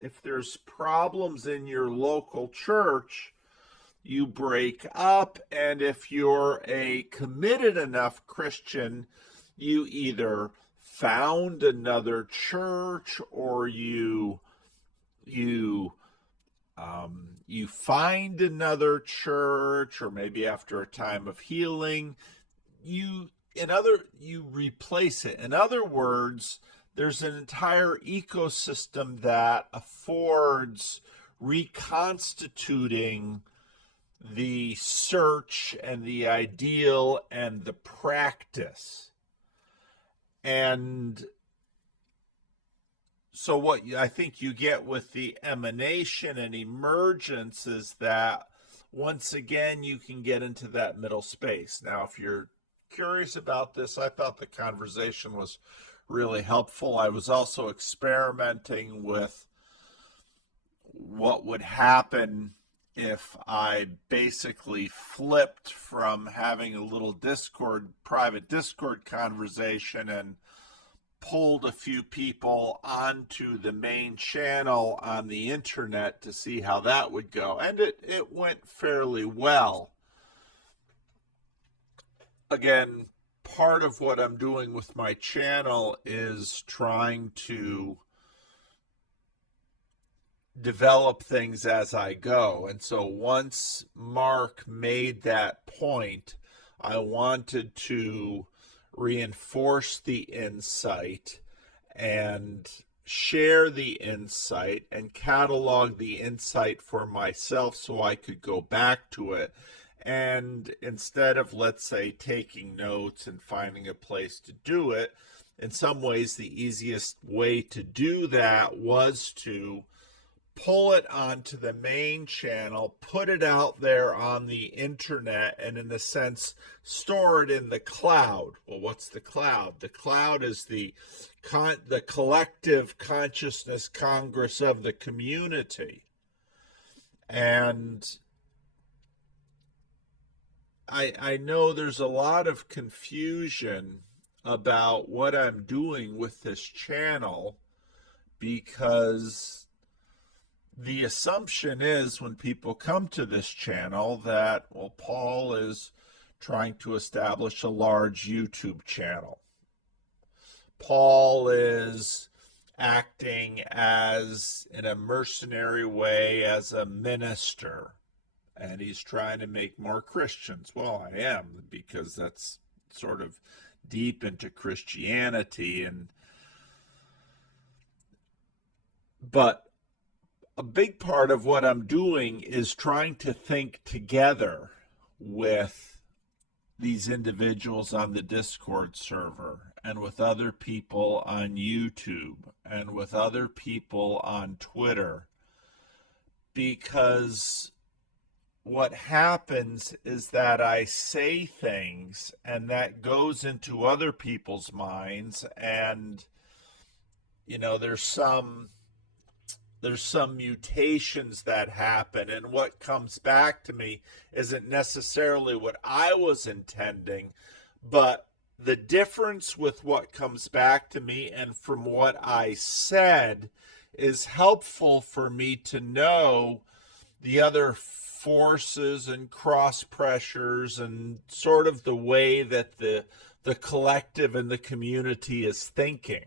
if there's problems in your local church, you break up. And if you're a committed enough Christian, you either found another church, or you find another church, or maybe after a time of healing, you replace it. In other words, there's an entire ecosystem that affords reconstituting the search and the ideal and the practice. And so what I think you get with the emanation and emergence is that once again you can get into that middle space. Now, if you're curious about this, I thought the conversation was really helpful. I was also experimenting with what would happen if I basically flipped from having a little private Discord conversation and pulled a few people onto the main channel on the internet to see how that would go. And it went fairly well. Again, part of what I'm doing with my channel is trying to develop things as I go. And so once Mark made that point, I wanted to reinforce the insight and share the insight and catalog the insight for myself so I could go back to it. And instead of, let's say, taking notes and finding a place to do it, in some ways the easiest way to do that was to pull it onto the main channel, put it out there on the internet, and in a sense, store it in the cloud. Well, what's the cloud? The cloud is the collective consciousness congress of the community. And I know there's a lot of confusion about what I'm doing with this channel, because the assumption is when people come to this channel that, well, Paul is trying to establish a large YouTube channel. Paul is acting in a mercenary way as a minister, and he's trying to make more Christians. Well, I am, because that's sort of deep into Christianity. But a big part of what I'm doing is trying to think together with these individuals on the Discord server, and with other people on YouTube, and with other people on Twitter. Because what happens is that I say things, and that goes into other people's minds, and there's some mutations that happen, and what comes back to me isn't necessarily what I was intending. But the difference with what comes back to me and from what I said is helpful for me to know the other forces and cross pressures and sort of the way that the collective and the community is thinking.